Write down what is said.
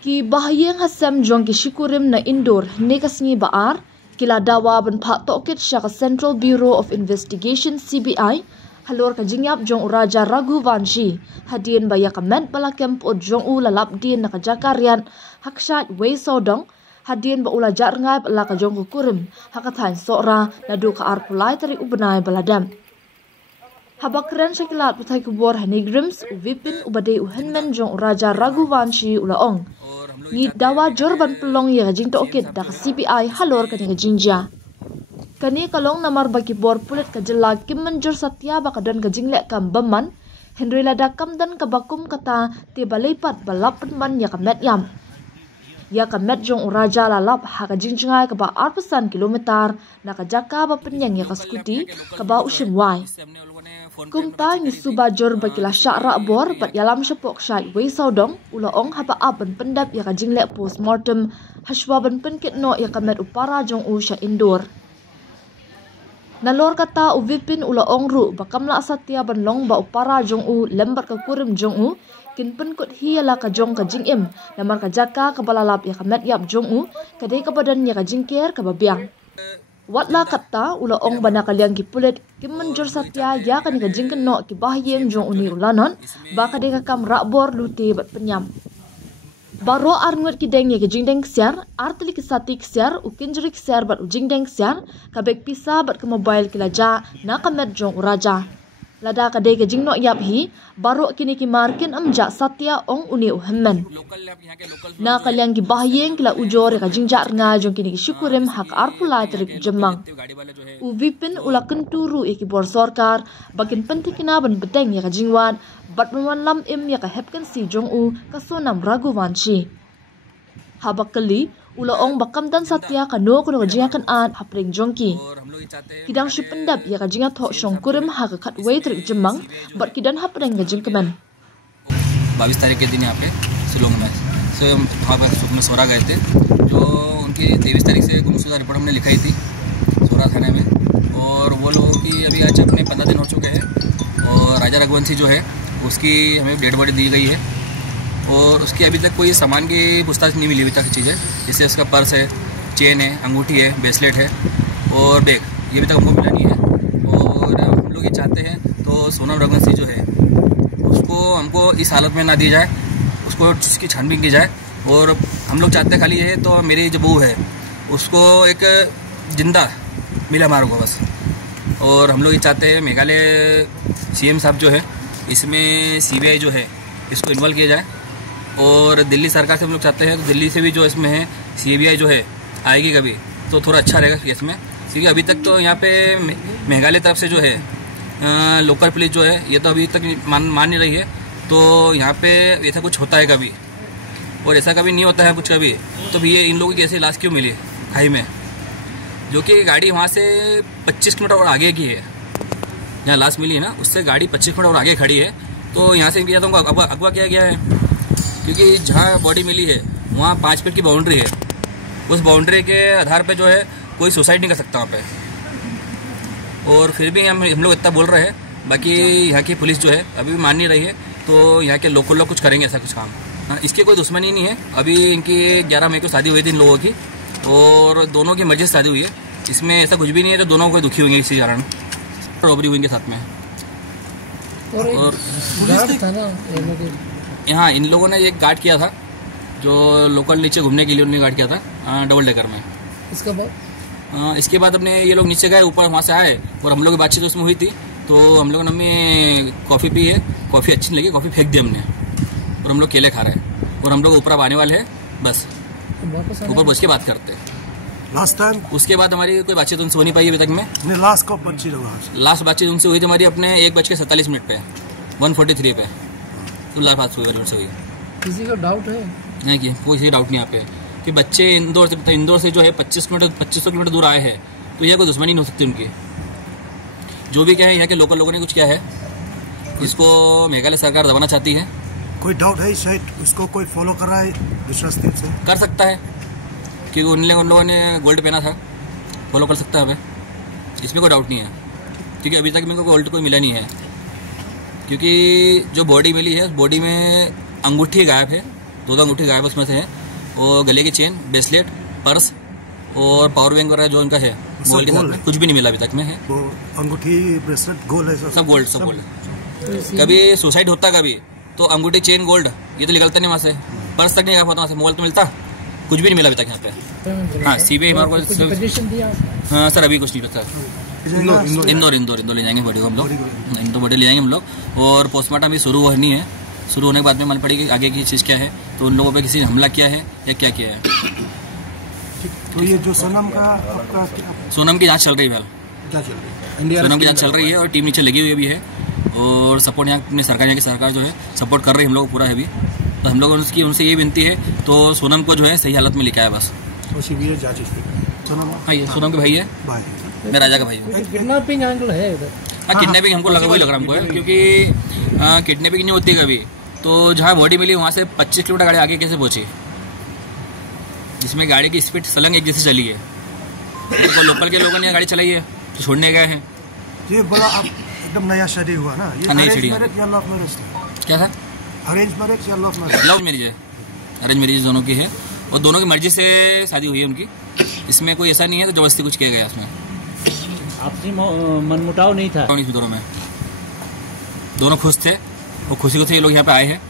Ki bahayeng hasem jong ki shikurim na indoor nekasngi baar kila dawa ban pha tokit shaka Central Bureau of Investigation CBI halor ka jingyap jong Raja Raghuvanshi hadien baya kamet balakem po jong u lalap din nakajakarian hakshat wei sodong hadien ba ula jar ngai la ka jong kurim hakathan sora ladu ka arpulai tari ubenai baladam habakren shakilat putai kubor hanigrims uvipin ubade uhenmen jong Raja Raghuvanshi ulaong ni dawa jorban pelong ya jing tokit dak CBI halor kani jinja kani kalong namar bagi bor pulet ka jela kimmen jor satya bakadon ka jingle kam baman Henry lada kam dan kabakum kata te balipat balap man ya kamet yam ya kamet jong Raja lalap ha ka jinjngai ka ba 8 kilometer na ka jaka ba penyang ya ka skuti ka ba usim wai kumta ni suba jor bakila syara bor bat yalam syapok syai wei saudong ulaong haba aban pendap ya ka jingle postmortem hashwa ban penkit no ya kamet upara jong u sya indoor nalor kata uvipin ulaong ru bakamla asatya ban long ba upara jong u lembat ka kurim jong u kin penkut hiala ka jong ka jingim lamar ka jaka ka balalap ya kamet yap jong u kadai ka badan ya ka jingker ka babiang watla kata ulaong bana kaliang ki pulet kimmen jor satya ya kan ka jingken no ki bahyem jong uni ulanon ba kadai ka kam rakbor lute bat penyam baro arngot ki deng ya ki jingdeng siar artli ki satik siar ukinjrik siar bat ujingdeng siar ka bek pisa bat ka mobile kilaja na kamet jong Raja lada kadai ka jingno yap hi baro kini ki markin amja satya ong uni uhemmen na kalyang ki bahyeng kila ujor ka jingja nga jong kini ki syukurim hak arpula trik jemang uvipin ulaken turu ki bor sarkar bakin pentikina ban bedeng ya ka jingwan bat mewan lam im ya ka hepken si jong u ka sonam Raghuvanshi habakali ulaong bakam dan satya kano kuno jingakan an hapring jongki kidang shipendap ya ka jinga tho shong kurim ha ka khat wei trik jemang bat kidan hapring ka jingkemen 22 तारीख के दिन यहाँ पे शिलोंग में वहाँ पर सुखना सोरा गए थे जो उनकी 23 तारीख से गुमशुदा रिपोर्ट हमने लिखाई थी सोरा थाने में और वो लोगों की अभी आज अपने 15 दिन हो चुके हैं और राजा रघुवंशी जो है उसकी हमें डेड बॉडी दी गई है और उसकी अभी तक कोई सामान की पूछताछ नहीं मिली अभी तक चीज़ है जैसे उसका पर्स है चेन है अंगूठी है ब्रेसलेट है और बैग ये अभी तक हमको मिला नहीं है और हम लोग ये चाहते हैं तो सोनम रघुवंशी जो है उसको हमको इस हालत में ना दी जाए उसको जिसकी छानबीन की जाए और हम लोग चाहते हैं खाली ये तो मेरी जो बहू है उसको एक जिंदा मिला हमारे को बस और हम लोग ये चाहते हैं मेघालय CM साहब जो है इसमें CBI जो है इसको इन्वॉल्व किया जाए और दिल्ली सरकार से हम लोग चाहते हैं तो दिल्ली से भी जो इसमें है CBI जो है आएगी कभी तो थोड़ा अच्छा रहेगा इसमें क्योंकि अभी तक तो यहाँ पे मेघालय तरफ से जो है लोकल पुलिस जो है ये तो अभी तक मान नहीं रही है तो यहाँ पे ऐसा कुछ होता है कभी और ऐसा कभी नहीं होता है कुछ कभी तो भी ये इन लोगों की ऐसी लाश क्यों मिली खाई में जो कि गाड़ी वहाँ से 25 किलोमीटर और आगे की है जहाँ लाश मिली है ना उससे गाड़ी 25 किलोमीटर और आगे खड़ी है तो यहाँ से किया तो अगवा किया गया है क्योंकि जहाँ बॉडी मिली है वहाँ 5 फीट की बाउंड्री है उस बाउंड्री के आधार पर जो है कोई सुसाइड नहीं कर सकता वहाँ पे और फिर भी हम लोग इतना बोल रहे हैं बाकी यहाँ की पुलिस जो है अभी भी मान नहीं रही है तो यहाँ के लोकल लोग कुछ करेंगे ऐसा कुछ काम हाँ इसकी कोई दुश्मनी नहीं है अभी इनकी 11 मई को शादी हुई थी इन लोगों की और दोनों की मर्जी से शादी हुई है इसमें ऐसा कुछ भी नहीं है तो दोनों को दुखी होंगे इसी कारण रॉबरी हुई इनके साथ में और यहाँ इन लोगों ने एक गार्ड किया था जो लोकल नीचे घूमने के लिए उन्होंने गार्ड किया था डबल डेकर में इसके बाद अपने ये लोग नीचे गए ऊपर वहाँ से आए और हम लोग की बातचीत उसमें हुई थी तो हम लोग ने कॉफ़ी पी है कॉफ़ी अच्छी नहीं लगी कॉफ़ी फेंक दी हमने और हम लोग केले खा रहे हैं और हम लोग ऊपर अब आने वाले हैं बस ऊपर बच के बात करते हैं लास्ट टाइम उसके बाद हमारी कोई बातचीत उनसे हो नहीं पाई अभी तक में लास्ट बातचीत उनसे हुई थी हमारी अपने 1:47 पे 1:43 पे तो लास्ट बात हुई किसी का डाउट है नहीं कि कोई डाउट नहीं यहाँ पे कि बच्चे इंदौर से जो है 2500 किलोमीटर दूर आए हैं तो यह कोई दुश्मनी नहीं हो सकती उनकी जो भी क्या है यहाँ के लोकल लोगों ने कुछ किया है इसको मेघालय सरकार दबाना चाहती है कोई डाउट है शायद उसको कोई फॉलो कर रहा है दूसरा स्टेट से कर सकता है क्योंकि उन लोगों ने गोल्ड पहना था फॉलो कर सकता है हमें इसमें कोई डाउट नहीं है क्योंकि अभी तक मेरे को गोल्ड कोई मिला नहीं है क्योंकि जो बॉडी मिली है बॉडी में अंगूठी गायब है 2 अंगूठी गायब उसमें से है, और गले की चेन, ब्रेसलेट, पर्स और पावर बैंक वगैरह जो इनका है मोबाइल के साथ में कुछ भी नहीं मिला अभी तक में है। वो अंगूठी ब्रेसलेट गोल्ड है, सब गोल्ड, सब गोल्ड। कभी सुसाइड होता कभी तो अंगूठी चेन गोल्ड ये तो निकलता नहीं वहाँ से, पर्स तक नहीं आ पाता वहाँ से, मोबाइल तो मिलता, कुछ भी नहीं मिला अभी तक यहाँ पे। हाँ सीबीआई हमारे को, हाँ सर अभी कुछ नहीं पता। इंदौर ले जाएंगे बॉडी को हम लोग, इंदौर बॉडी ले जाएंगे हम लोग, और पोस्टमार्टम भी शुरू होनी है। शुरू होने के बाद में मालूम पड़ेगी आगे की चीज़ क्या है, तो उन लोगों पे किसी ने हमला किया है या क्या किया है। तो ये जो सोनम का आपका सोनम की जांच चल रही है, क्या चल रही है? सोनम की जांच चल रही है और टीम नीचे लगी हुई भी है, और सपोर्ट यहाँ अपने यहाँ की सरकार जो है सपोर्ट कर रही है हम लोग पूरा है अभी। तो हम लोग उनसे ये विनती है तो सोनम को जो है सही हालत में लेके आया बस। तो सीबीआई जांच सोनम, हाँ ये सोनम के भाई है, मैं राजा का भाई हूँ। किडनैपिंग एंगल है इधर। हाँ किडनैपिंग हमको वही लग रहा हमको है, क्योंकि किडनैपिंग नहीं होती कभी, तो जहाँ बॉडी मिली वहाँ से 25 किलोमीटर गाड़ी आगे कैसे पहुँची, जिसमें गाड़ी की स्पीड सलंग एक जैसे चली है। तो लोकल के लोगों ने गाड़ी चलाई है तो छोड़ने गए हैं। ये बड़ा आप एकदम नया शादी हुआ ना, ये अरेंज मैरिज या लव मैरिज था? क्या था? अरेंज मैरिज या लव मैरिज? लव मैरिज है, अरेंज मैरिज दोनों की है, और दोनों की मर्जी से शादी हुई है उनकी। इसमें कोई ऐसा नहीं है तो जबरदस्ती कुछ किया गया उसमें, आपसी मनमुटाव नहीं था दोनों में। दोनों खुश थे और खुशी को थे ये लोग यहाँ पे आए हैं।